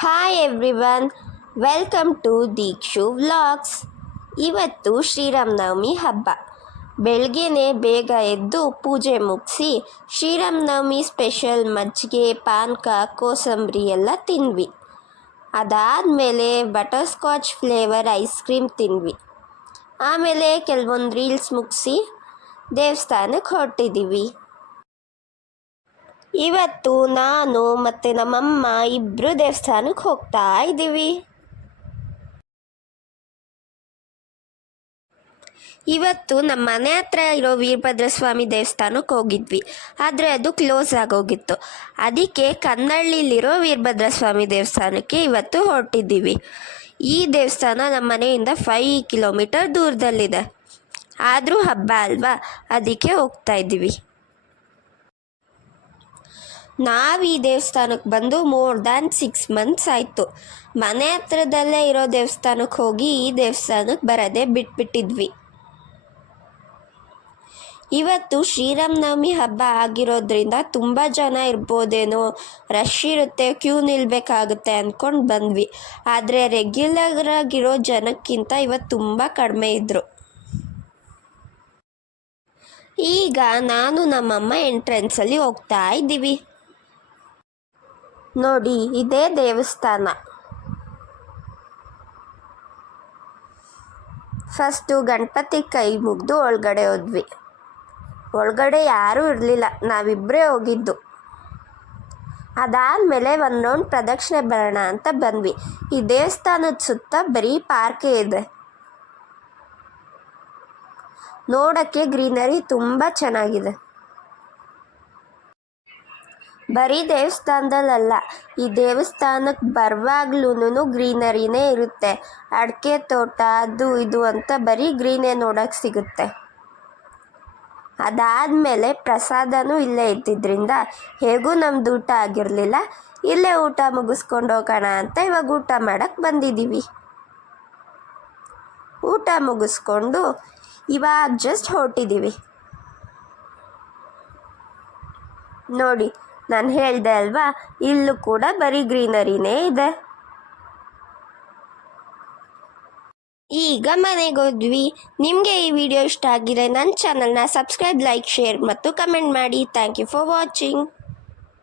Hi everyone, welcome to Dikshu vlogs. ಇವತ್ತು ಶ್ರೀರಾಮನವಮಿ ಹಬ್ಬ. ಬೆಳಗ್ಗೆನೇ ಬೇಗ ಎದ್ದು ಪೂಜೆ ಮುಗಿಸಿ ಶ್ರೀರಾಮನವಮಿ ಸ್ಪೆಷಲ್ ಮಜ್ಜಿಗೆ, ಪಾನಕ, ಕೋಸಂಬರಿ ಎಲ್ಲ ತಿಂದ್ವಿ. ಅದಾದಮೇಲೆ butter scotch flavour ice cream ತಿಂದ್ವಿ. ಆಮೇಲೆ ಕೆಲವೊಂದು ರೀಲ್ಸ್ ಮುಗಿಸಿ ದೇವಸ್ಥಾನಕ್ಕೆ ಹೊರಟಿದ್ದೀವಿ. ಇವತ್ತು ನಾನು ಮತ್ತು ನಮ್ಮಮ್ಮ ಇಬ್ಬರು ದೇವಸ್ಥಾನಕ್ಕೆ ಹೋಗ್ತಾ ಇದ್ದೀವಿ. ಇವತ್ತು ನಮ್ಮ ಮನೆ ಹತ್ರ ಇರೋ ವೀರಭದ್ರ ಸ್ವಾಮಿ ದೇವಸ್ಥಾನಕ್ಕೆ ಹೋಗಿದ್ವಿ, ಆದರೆ ಅದು ಕ್ಲೋಸ್ ಆಗೋಗಿತ್ತು. ಅದಕ್ಕೆ ಕನ್ನಳ್ಳಿಲಿರೋ ವೀರಭದ್ರ ಸ್ವಾಮಿ ದೇವಸ್ಥಾನಕ್ಕೆ ಇವತ್ತು ಹೊರಟಿದ್ದೀವಿ. ಈ ದೇವಸ್ಥಾನ ನಮ್ಮ ಮನೆಯಿಂದ 5 ಕಿಲೋಮೀಟರ್ ದೂರದಲ್ಲಿದೆ. ಆದರೂ ಹಬ್ಬ ಅಲ್ವಾ, ಅದಕ್ಕೆ ಹೋಗ್ತಾ ಇದ್ದೀವಿ. ನಾವು ಈ ದೇವಸ್ಥಾನಕ್ಕೆ ಬಂದು ಮೋರ್ ದ್ಯಾನ್ 6 ಮಂತ್ಸ್ ಆಯಿತು. ಮನೆ ಹತ್ರದಲ್ಲೇ ಇರೋ ದೇವಸ್ಥಾನಕ್ಕೆ ಹೋಗಿ ಈ ದೇವಸ್ಥಾನಕ್ಕೆ ಬರೋದೇ ಬಿಟ್ಬಿಟ್ಟಿದ್ವಿ. ಇವತ್ತು ಶ್ರೀರಾಮನವಮಿ ಹಬ್ಬ ಆಗಿರೋದ್ರಿಂದ ತುಂಬ ಜನ ಇರ್ಬೋದೇನೋ, ರಶ್ ಇರುತ್ತೆ, ಕ್ಯೂ ನಿಲ್ಲಬೇಕಾಗುತ್ತೆ ಅಂದ್ಕೊಂಡು ಬಂದ್ವಿ. ಆದರೆ ರೆಗ್ಯುಲರ್ ಆಗಿರೋ ಜನಕ್ಕಿಂತ ಇವತ್ತು ತುಂಬ ಕಡಿಮೆ ಇದ್ದರು. ಈಗ ನಾನು ನಮ್ಮಮ್ಮ ಎಂಟ್ರೆನ್ಸಲ್ಲಿ ಹೋಗ್ತಾ ಇದ್ದೀವಿ. ನೋಡಿ, ಇದೇ ದೇವಸ್ಥಾನ. ಫಸ್ಟು ಗಣಪತಿ ಕೈ ಮುಗಿದು ಒಳಗಡೆ ಹೋದ್ವಿ. ಒಳಗಡೆ ಯಾರೂ ಇರಲಿಲ್ಲ, ನಾವಿಬ್ಬರೇ ಹೋಗಿದ್ದು. ಅದಾದಮೇಲೆ ಒಂದು ರೌಂಡ್ ಪ್ರದಕ್ಷಿಣೆ ಬರೋಣ ಅಂತ ಬಂದ್ವಿ. ಈ ದೇವಸ್ಥಾನದ ಸುತ್ತ ಬರೀ ಪಾರ್ಕೇ ಇದೆ. ನೋಡೋಕ್ಕೆ ಗ್ರೀನರಿ ತುಂಬ ಚೆನ್ನಾಗಿದೆ. ಬರೀ ದೇವಸ್ಥಾನದಲ್ಲ, ಈ ದೇವಸ್ಥಾನಕ್ಕೆ ಬರುವಾಗ್ಲೂ ಗ್ರೀನರಿನೇ ಇರುತ್ತೆ. ಅಡಿಕೆ ತೋಟ ಅದು ಇದು ಅಂತ ಬರೀ ಗ್ರೀನೇ ನೋಡೋಕ್ಕೆ ಸಿಗುತ್ತೆ. ಅದಾದಮೇಲೆ ಪ್ರಸಾದನೂ ಇಲ್ಲೇ ಇದ್ದಿದ್ದರಿಂದ ಹೇಗೂ ನಮ್ದು ಊಟ ಆಗಿರಲಿಲ್ಲ. ಇಲ್ಲೇ ಊಟ ಮುಗಿಸ್ಕೊಂಡು ಹೋಗೋಣ ಅಂತ ಇವಾಗ ಊಟ ಮಾಡೋಕ್ಕೆ ಬಂದಿದ್ದೀವಿ. ಊಟ ಮುಗಿಸ್ಕೊಂಡು ಇವಾಗ ಜಸ್ಟ್ ಹೊರಟಿದ್ದೀವಿ. ನೋಡಿ, ನಾನು ಹೇಳಿದೆ ಅಲ್ವಾ, ಇಲ್ಲೂ ಕೂಡ ಬರೀ ಗ್ರೀನರಿನೇ ಇದೆ. ಈಗ ಮನೆಗೆ ಹೋದ್ವಿ. ನಿಮಗೆ ಈ ವಿಡಿಯೋ ಇಷ್ಟ ಆಗಿದ್ರೆ ನನ್ನ ಚಾನಲ್ನ ಸಬ್ಸ್ಕ್ರೈಬ್, ಲೈಕ್, ಶೇರ್ ಮತ್ತು ಕಮೆಂಟ್ ಮಾಡಿ. Thank you for watching.